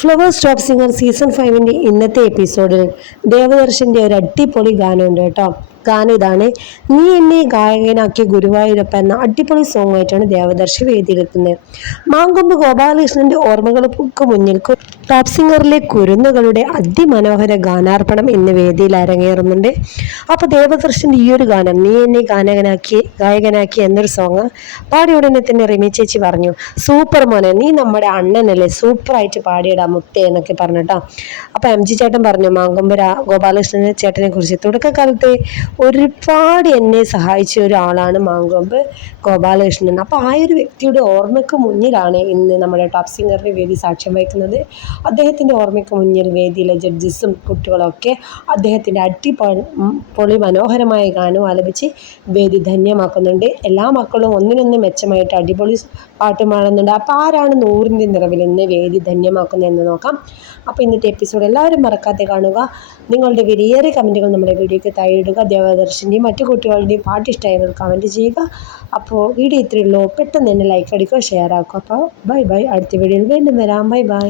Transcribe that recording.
Flowers top singer season ഫൈവിന്റെ ഇന്നത്തെ എപ്പിസോഡിൽ ദേവദർശന്റെ ഒരു അടിപൊളി ഗാനമുണ്ട് കേട്ടോ. ഗാനം ഇതാണ്. നീ എന്നെ ഗായകനാക്കിയ ഗുരുവായൂരപ്പ എന്ന അടിപൊളി സോങ് ആയിട്ടാണ് ദേവദർശി വേദിയിലെത്തുന്നത് മാങ്കൊമ്പ് ഗോപാലകൃഷ്ണന്റെ ഓർമ്മകൾക്ക് മുന്നിൽ ടോപ് സിംഗറിലെ കുരുന്നുകളുടെ അതിമനോഹര ഗാനാർപ്പണം എന്ന വേദിയിൽ അരങ്ങേറുന്നുണ്ട്. അപ്പോൾ ദേവദർശന്റെ ഈ ഒരു ഗാനം നീ എന്നെ ഗാനകനാക്കി ഗായകനാക്കി എന്നൊരു സോങ് പാടിയ ഉടനെ തന്നെ റിമി ചേച്ചി പറഞ്ഞു സൂപ്പർ മോനെ നീ നമ്മുടെ അണ്ണനല്ലേ സൂപ്പറായിട്ട് പാടിയിടാം മുത്തേ എന്നൊക്കെ പറഞ്ഞു കേട്ടോ. അപ്പോൾ എം ജി ചേട്ടൻ പറഞ്ഞു മാങ്കൊമ്പ് ഗോപാലകൃഷ്ണൻ ചേട്ടനെ കുറിച്ച് തുടക്കകാലത്ത് ഒരുപാട് എന്നെ സഹായിച്ച ഒരാളാണ് മാങ്കൊമ്പ് ഗോപാലകൃഷ്ണൻ. അപ്പോൾ ആ ഒരു വ്യക്തിയുടെ ഓർമ്മയ്ക്ക് മുന്നിലാണ് ഇന്ന് നമ്മുടെ ടോപ്പ് സിംഗറിന്റെ വേദി സാക്ഷ്യം വഹിക്കുന്നത്. അദ്ദേഹത്തിന്റെ ഓർമ്മയ്ക്ക് മുന്നിൽ വേദിയിലെ ജഡ്ജസും കുട്ടികളൊക്കെ അദ്ദേഹത്തിന്റെ അടിപൊളി പൊളി മനോഹരമായ ഗാനം ആലപിച്ച് വേദി ധന്യമാക്കുന്നുണ്ട്. എല്ലാ മക്കളും ഒന്നിനൊന്ന് മെച്ചമായിട്ട് അടിപൊളി പാട്ട് പാടുന്നുണ്ട്. അപ്പോൾ ആരാണ് നൂറിന്റെ നിറവിൽ ഇന്ന് വേദി ധന്യമാക്കുന്നതെന്ന് നോക്കാം. അപ്പോൾ ഇന്നത്തെ എപ്പിസോഡ് എല്ലാവരും മറക്കാതെ കാണുക. നിങ്ങളുടെ വിലയേറെ കമന്റുകൾ നമ്മുടെ വീഡിയോയ്ക്ക് താഴെ ഇടുക. ദേവദർശന്റെയും മറ്റു കുട്ടികളുടെയും പാട്ട് ഇഷ്ടമായെങ്കിൽ കമന്റ് ചെയ്യുക. അപ്പോൾ വീഡിയോ ഇത്രയേ ഉള്ളൂ. പെട്ടെന്ന് തന്നെ ലൈക്ക് അടിക്കുക ഷെയർ ആക്കുക. അപ്പോൾ ബൈ ബൈ അടുത്ത വീഡിയോയിൽ വീണ്ടും വരാം. Bye bye